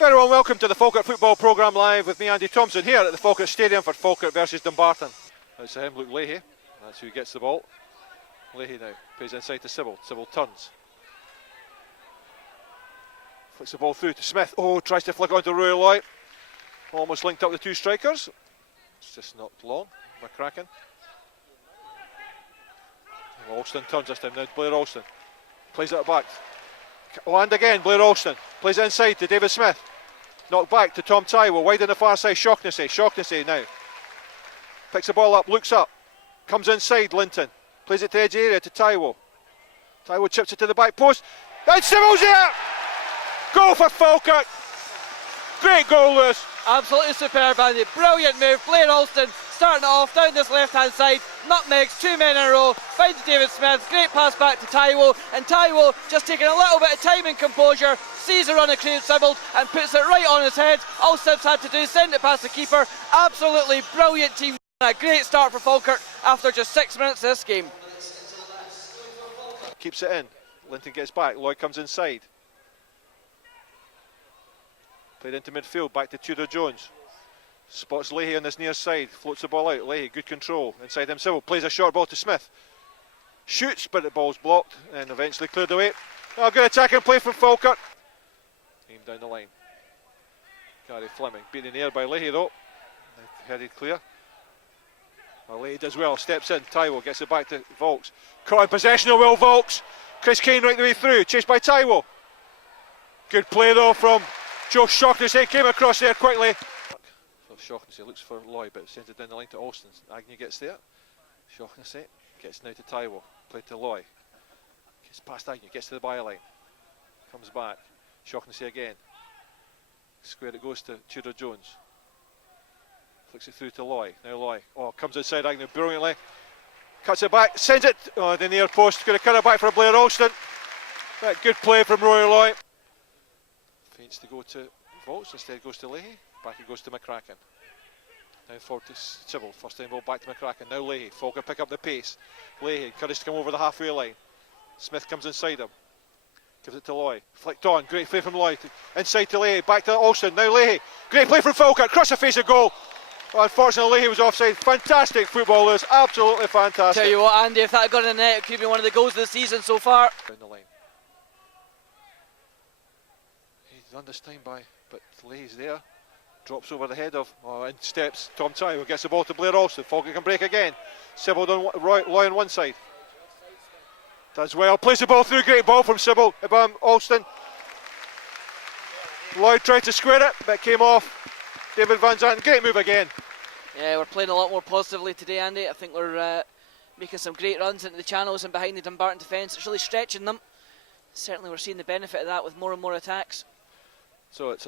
Very well, welcome to the Falkirk Football Programme Live with me, Andy Thompson, here at the Falkirk Stadium for Falkirk versus Dumbarton. That's him, Luke Leahy. That's who gets the ball. Leahy now plays inside to Sybil. Sybil turns. Flicks the ball through to Smith. Oh, tries to flick onto Roy Loy. Almost linked up the two strikers. It's just not long. McCracken. Alston turns this time now. Blair Alston plays it back. Oh, and again, Blair Alston plays it inside to David Smith. Knocked back to Tom Tywell, wide on the far side. Shaughnessy now picks the ball up, looks up, comes inside. Linton plays it to edge area to Tywell. Tywell chips it to the back post, and Sybil's there. Goal for Falkirk. Great goal, Lewis. Absolutely superb, Andy. Brilliant move. Blair Alston starting it off down this left hand side. Nutmegs, two men in a row. Finds David Smith. Great pass back to Tywell. And Tywell just taking a little bit of time and composure. Sees a run of Craig Sybil and puts it right on his head. All Sibs had to do is send it past the keeper. Absolutely brilliant team. A great start for Falkirk after just 6 minutes of this game. Keeps it in. Linton gets back. Lloyd comes inside. Played into midfield, back to Tudor Jones. Spots Leahy on this near side, floats the ball out. Leahy, good control. Inside him, Sybil plays a short ball to Smith. Shoots, but the ball's blocked and eventually cleared away. Oh, good attacking play from Falkirk. Aimed down the line. Gary Fleming, beaten in the air by Leahy though. Headed clear. Well, Leahy does well, steps in. Tywell gets it back to Volks. Caught in possession of Will Volks. Chris Kane right the way through, chased by Tywell. Good play though from Joe Shaughnessy, came across there quickly. So Shaughnessy looks for Lloyd, but sends it down the line to Alston. Agnew gets there. Shaughnessy gets now to Tywell. Played to Lloyd. Gets past Agnew, gets to the byline. Comes back. Shaughnessy again. Square it goes to Tudor Jones. Flicks it through to Lloyd. Now Lloyd. Oh, comes inside Agnew brilliantly. Cuts it back, sends it. Oh, the near post. Going to cut it back for Blair Alston. But good play from Roy Lloyd. Feints to go to Volts, instead goes to Leahy. Back it goes to McCracken. Now forward to Sybil. First time ball back to McCracken. Now Leahy. Falkirk pick up the pace. Leahy encouraged to come over the halfway line. Smith comes inside him. Gives it to Lloyd. Flicked on. Great play from Lloyd. Inside to Leahy. Back to Alston. Now Leahy. Great play from Falkirk. Cross the face of goal. Well, unfortunately, Leahy was offside. Fantastic football, Lewis. Absolutely fantastic. Tell you what, Andy, if that had gone in the net, it could have been one of the goals of the season so far. Down the line. He's done this time by, but Leahy's there. Drops over the head of, in steps Tom Tywell, gets the ball to Blair Alston. Falkirk can break again. Sybil on Loy on one side. Does well, plays the ball through, great ball from Sybil, Alston. Lloyd tried to square it, but it came off. David Van Zanten, great move again. Yeah, we're playing a lot more positively today, Andy. I think we're making some great runs into the channels and behind the Dumbarton defence. It's really stretching them. Certainly we're seeing the benefit of that with more and more attacks. So it's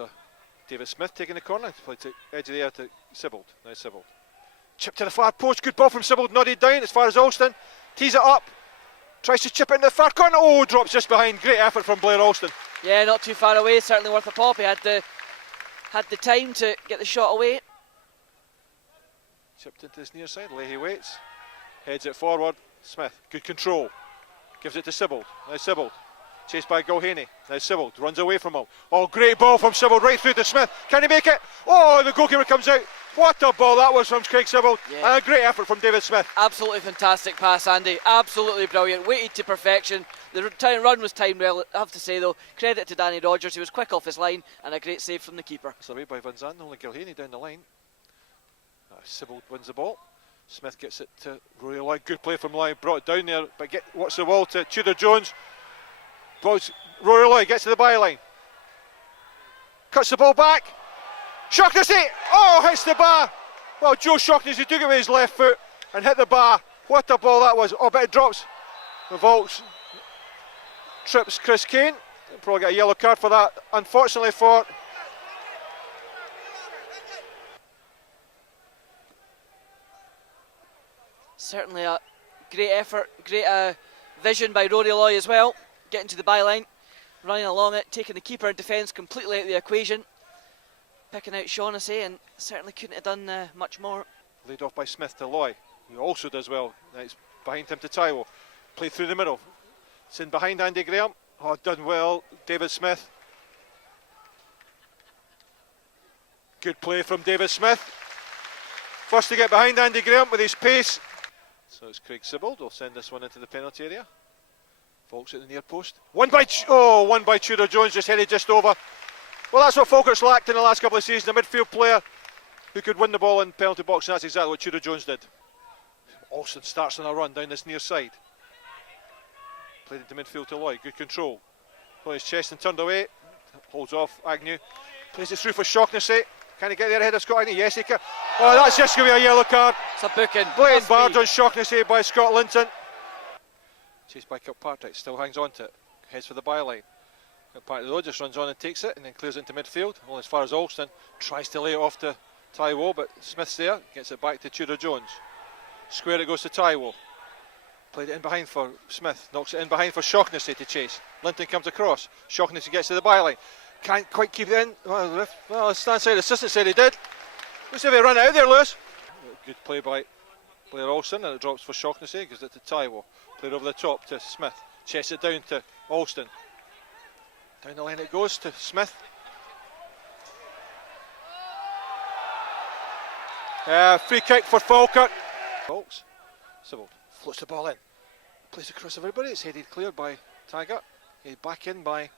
David Smith taking the corner, played to edge of the air to Sybil. Now Sybil. Chip to the far post, good ball from Sybil, nodded down as far as Alston. Tees it up, tries to chip it into the far corner. Oh, drops just behind. Great effort from Blair Alston. Yeah, not too far away, certainly worth a pop. He had the time to get the shot away. Chipped into this near side, Leahy waits. Heads it forward, Smith, good control. Gives it to Sybil, now Sybil. Chased by Gulhaney, now Sybil runs away from him. Oh, great ball from Sybil right through to Smith. Can he make it? Oh, the goalkeeper comes out. What a ball that was from Craig Sybil. Yeah. And a great effort from David Smith. Absolutely fantastic pass, Andy. Absolutely brilliant. Weighted to perfection. The run was timed well, I have to say though. Credit to Danny Rogers, he was quick off his line and a great save from the keeper. It's away by Van Zanten, only Gulhaney down the line. Sybil wins the ball. Smith gets it to Roy Lloyd. Good play from Lloyd, brought it down there, but what's the wall to Tudor Jones. Roy Lloyd gets to the byline. Cuts the ball back. Shaughnessy! Oh, hits the bar. Well, Joe Shaughnessy took it with his left foot and hit the bar. What a ball that was. Oh, but it drops. The Volks trips Chris Kane. He'll probably get a yellow card for that. Unfortunately for certainly a great effort, great vision by Rory Loy as well. Getting to the byline, running along it, taking the keeper and defence completely out of the equation. Picking out Shaughnessy and certainly couldn't have done much more. Laid off by Smith to Loy, who also does well. Now it's behind him to Tywell. Played through the middle. It's in behind Andy Graham. Oh, done well, David Smith. Good play from David Smith. First to get behind Andy Graham with his pace. So it's Craig Sibbald will send this one into the penalty area. Falks at the near post. One by Tudor Jones, just headed just over. Well, that's what Falkirk's lacked in the last couple of seasons, a midfield player who could win the ball in penalty box, and that's exactly what Tudor Jones did. Alston starts on a run down this near side. Played into midfield to Lloyd, good control. On his chest and turned away. Holds off Agnew. Plays it through for Shaughnessy. Can he get there ahead of Scott Agnew? Yes, he can. Oh, that's just going to be a yellow card. It's a booking. Blatant barge on Shaughnessy by Scott Linton. Chased by Kilpatrick, still hangs on to it. Heads for the byline. Kilpatrick though just runs on and takes it and then clears it into midfield. Only as far as Alston. Tries to lay it off to Taiwo, but Smith's there. Gets it back to Tudor Jones. Square it goes to Taiwo. Played it in behind for Smith. Knocks it in behind for Shaughnessy to chase. Linton comes across. Shaughnessy gets to the byline. Can't quite keep it in. Well, the stand-side assistant said he did. Looks as if he ran out there, Lewis. Good play by Blair Alston, and it drops for Shaughnessy. Gives it to Taiwo. Played over the top to Smith. Chests it down to Alston. Down the line it goes to Smith. Free kick for Falkirk. Falks. Sibbald floats the ball in. Plays across everybody. It's headed clear by Taggart. Headed back in by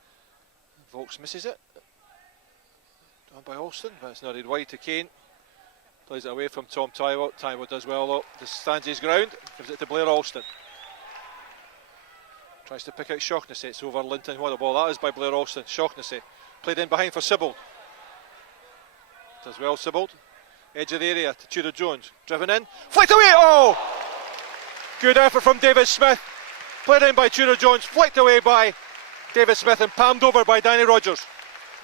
Volks, misses it. Done by Alston, but it's nodded wide to Kane. Plays it away from Tom Taiwo. Taiwo does well though. Just stands his ground. Gives it to Blair Alston. Tries to pick out Shaughnessy. It's over Linton. What a ball that is by Blair Alston. Shaughnessy played in behind for Sibbald. Does well Sibbald. Edge of the area to Tudor Jones. Driven in. Flicked away. Oh! Good effort from David Smith. Played in by Tudor Jones. Flicked away by David Smith and palmed over by Danny Rogers.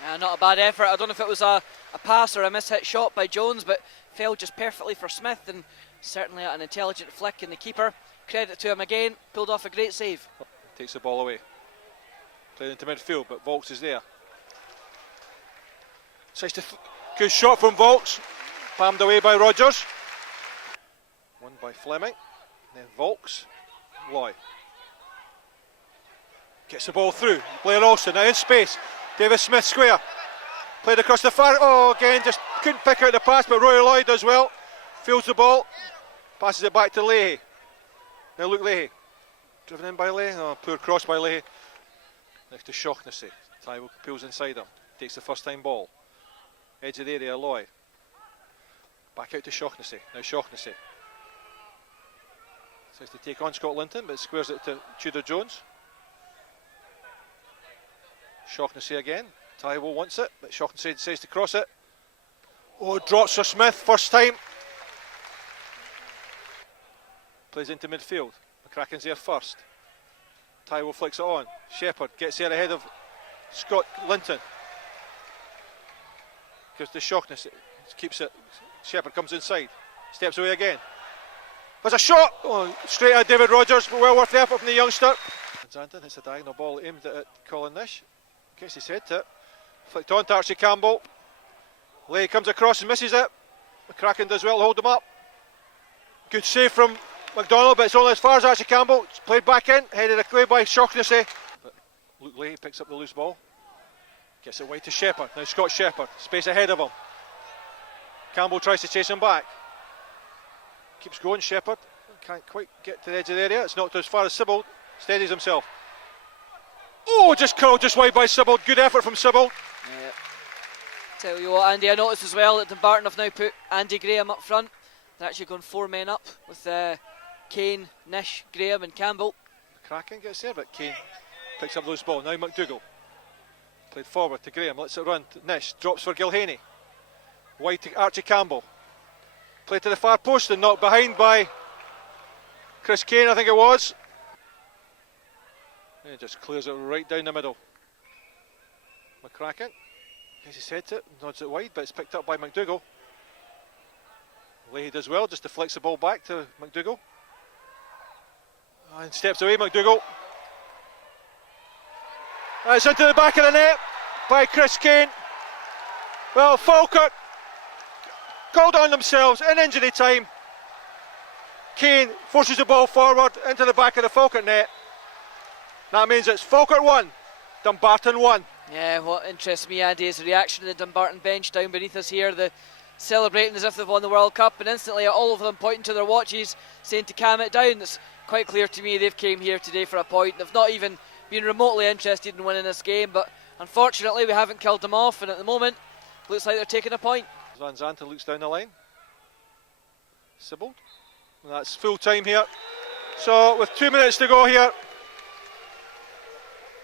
Yeah, not a bad effort. I don't know if it was a pass or a mishit shot by Jones, but fell just perfectly for Smith, and certainly an intelligent flick. And the keeper, credit to him again, pulled off a great save. Takes the ball away. Played into midfield, but Volks is there. Good shot from Volks. Palmed away by Rogers. One by Fleming. Then Volks. Loy. Gets the ball through. Blair Alston now in space. David Smith square. Played across the far. Oh, again, just couldn't pick out the pass, but Roy Lloyd does well. Fields the ball. Passes it back to Leahy. Now Luke Leahy. Driven in by Leahy. Oh, poor cross by Leahy. Next to Shaughnessy. Taiwo peels inside him. Takes the first time ball. Edge of the area, Loy. Back out to Shaughnessy. Now Shaughnessy. Tries to take on Scott Linton, but squares it to Tudor Jones. Shaughnessy again. Taiwo wants it, but Shaughnessy decides to cross it. Oh, drops for Smith, first time. Plays into midfield. McCracken's there first. Taiwo flicks it on. Shepherd gets there ahead of Scott Linton. Gives to Shaughnessy. Keeps it. Shepherd comes inside. Steps away again. There's a shot! Oh, straight at David Rogers, but well worth the effort from the youngster. Zanton hits a diagonal ball aimed at Colin Nish. Gets his head to it. Flicked on to Archie Campbell. Leigh comes across and misses it. McCracken does well to hold him up. Good save from McDonald, but it's only as far as Archie Campbell. It's played back in, headed away by Shaughnessy. But Luke Leahy picks up the loose ball. Gets it wide to Shepherd. Now Scott Shepherd, space ahead of him. Campbell tries to chase him back. Keeps going, Shepherd. Can't quite get to the edge of the area. It's not as far as Sibbald. Steadies himself. Oh, just curled just wide by Sibbald. Good effort from Sibbald. Yeah. Tell you what, Andy, I noticed as well that Dumbarton have now put Andy Graham up front. They're actually going 4 men up with Kane, Nish, Graham and Campbell. McCracken gets there, but Kane picks up the loose ball. Now McDougall. Played forward to Graham. Lets it run to Nish. Drops for Gilhaney. Wide to Archie Campbell. Played to the far post and knocked behind by Chris Kane, I think it was. And it just clears it right down the middle. McCracken gets his head to it, nods it wide, but it's picked up by McDougall. Leahy does well, just deflects the ball back to McDougall. And steps away, McDougall. And it's into the back of the net by Chris Kane. Well, Falkirk called on themselves in injury time. Kane forces the ball forward into the back of the Falkirk net. That means it's Falkirk 1, Dumbarton 1. Yeah, what interests me, Andy, is the reaction of the Dumbarton bench down beneath us here. The celebrating as if they've won the World Cup, and instantly all of them pointing to their watches, saying to calm it down. It's quite clear to me they've came here today for a point. They've not even been remotely interested in winning this game, but unfortunately we haven't killed them off, and at the moment looks like they're taking a point. Van Zanten looks down the line. Sibbald. And that's full time here. So with 2 minutes to go here,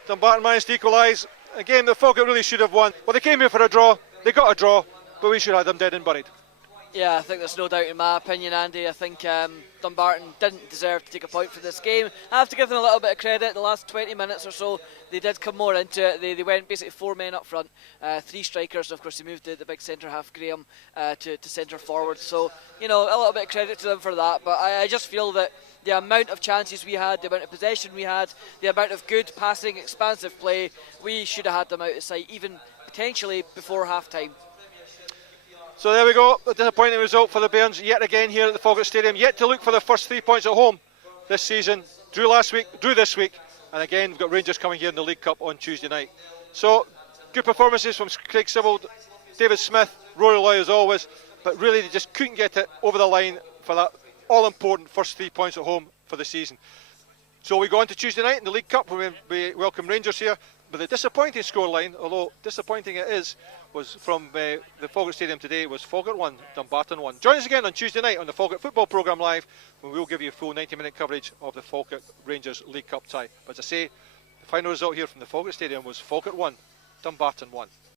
Dumbarton managed to equalise. A game that Falkirk really should have won. Well, they came here for a draw. They got a draw, but we should have them dead and buried. Yeah, I think there's no doubt in my opinion, Andy. I think Dumbarton didn't deserve to take a point from this game. I have to give them a little bit of credit. The last 20 minutes or so, they did come more into it. They went basically 4 men up front, 3 strikers. Of course, they moved the big centre half, Graham, to centre forward. So, you know, a little bit of credit to them for that. But I just feel that the amount of chances we had, the amount of possession we had, the amount of good passing, expansive play, we should have had them out of sight, even potentially before half-time. So there we go, a disappointing result for the Bairns yet again here at the Falkirk Stadium. Yet to look for the first 3 points at home this season. Drew last week, drew this week, and again we've got Rangers coming here in the League Cup on Tuesday night. So good performances from Craig Sibbald, David Smith, Rory Loy as always, but really they just couldn't get it over the line for that all-important first 3 points at home for the season. So we go on to Tuesday night in the League Cup when we welcome Rangers here. But the disappointing scoreline, although disappointing it is, was from the Falkirk Stadium today, was Falkirk 1, Dumbarton 1. Join us again on Tuesday night on the Falkirk Football Programme Live, when we'll give you a full 90-minute coverage of the Falkirk Rangers League Cup tie. But as I say, the final result here from the Falkirk Stadium was Falkirk 1, Dumbarton 1.